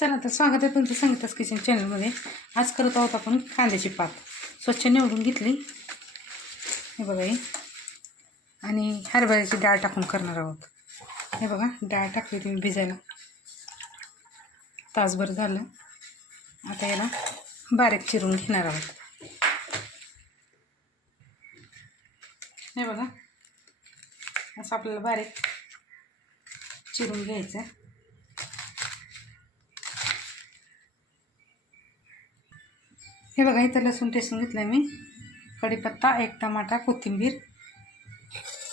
चला तर स्वागत आहे तुमचं संगीतास किचन चॅनलमध्ये आज करत आहोत आपण कांद्याची पात. स्वच्छ निवडून घेतली. हे बघा ही. आणि हरभऱ्याची डाळ टाकून करणार आहोत. हे बघा डाळ टाकली तुम्ही भिजायला. तासभर झालं. आता याला बारीक चिरून घेणार आहोत. हे बघा. असं आपल्याला बारीक चिरून घ्यायचं हे बघा इथं लसूण टेसून घेतलं मी. कढीपत्ता एक टमाटा कोथिंबीर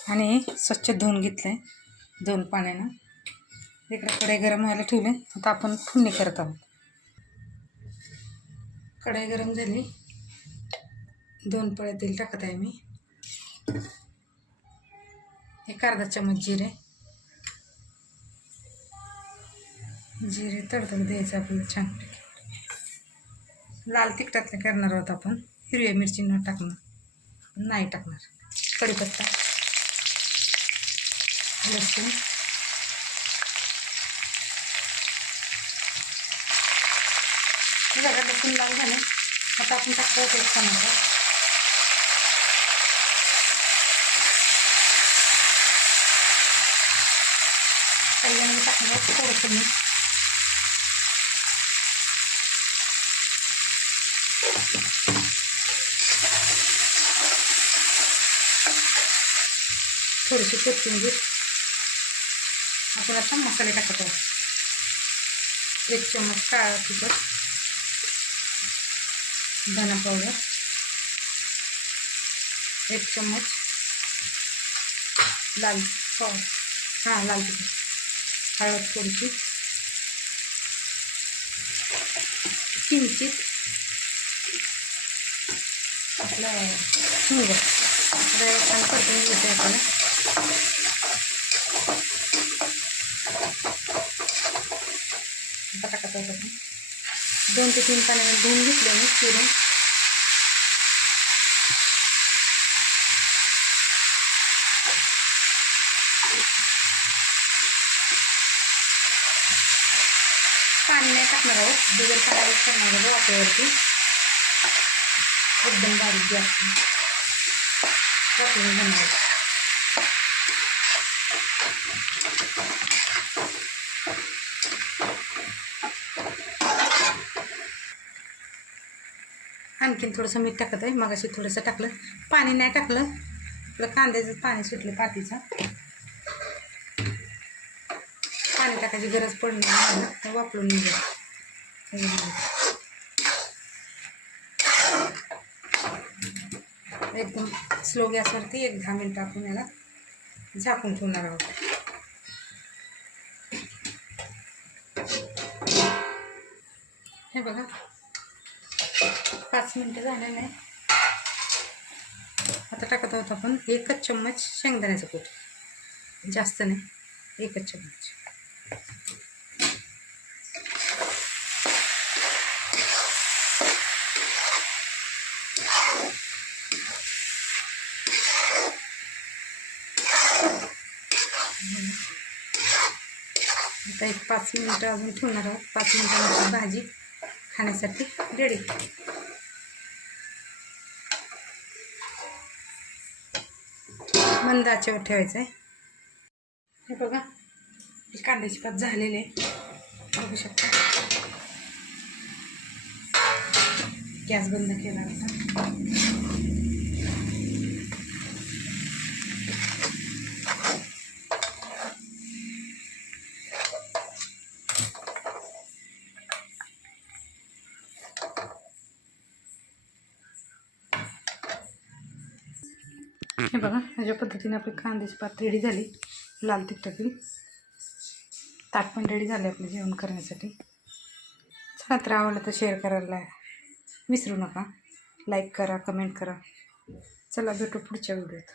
आणि स्वच्छ धुवून घेतलं आहे दोन पाण्यानं. इकडे कढई गरम व्हायला ठेवले. आता आपण फोडणी करत आहोत. कढई गरम झाली. दोन पळ्या तेल टाकत आहे मी. एक अर्धा चमच जिरे. जिरे तडतड द्यायचं आपल्याला छानपैकी लाल तिखटातले करणार आहोत आपण. हिरव्या मिरची न टाकणार नाही टाकणार. कढीपत्ता. लसूण. हे बघा लसूण लाल झालं. आता आपण टाकतो एक टमाटर. टाकणार थोडंसं मी थोडीशी कोथिंबीर. आपण आता मसाले टाकत आहोत. एक चम्मच काळा तिखट धना पावडर एक चम्मच लाल पाव हां लाल तिखट हळद थोडीशी किंचित आपलं हिंग आता छान परतून घ्यायचं दोन ते तीन पाण्याने धुवून घेतले मी चिरून पाणी नाही टाकणार आहोत. बिगर पाण्यालाच करणार आहोत वाटेवरती एकदम बारीक गॅस टाकून बनवायचं आणखीन थोडंसं मीठ टाकत आहे. मगाशी थोडंसं टाकलं. पाणी नाही टाकलं. आपलं कांद्याचं पाणी सुटलं पातीचं. पाणी टाकायची गरज पडणार तर वापरून निघेल एकदम स्लो गॅसवरती एक दहा मिनटं आपण याला झाकून ठेवणार आहोत. हे बघा. पाच मिनटं झालेलं आहे आता टाकत आहोत आपण एकच चम्मच शेंगदाण्याचं कूट. जास्त नाही. एकच चम्मच. आता एक पाच मिनटं अजून ठेवणार आहोत. पाच मिनटानंतर भाजी खाण्यासाठी रेडी मंद आचेवर ठेवायचं आहे हे बघा हे कांद्याची पात झालेले आहे. बघू शकता. गॅस बंद केला होता हे बघा अशा पद्धतीने आपली कांद्याची पात रेडी झाली. लाल तिखटातली ताट पण रेडी झाले आपलं जेवण करण्यासाठी. चला तर आवडलं तर शेअर करायला विसरू नका. लाईक करा कमेंट करा. चला भेटू पुढच्या व्हिडिओत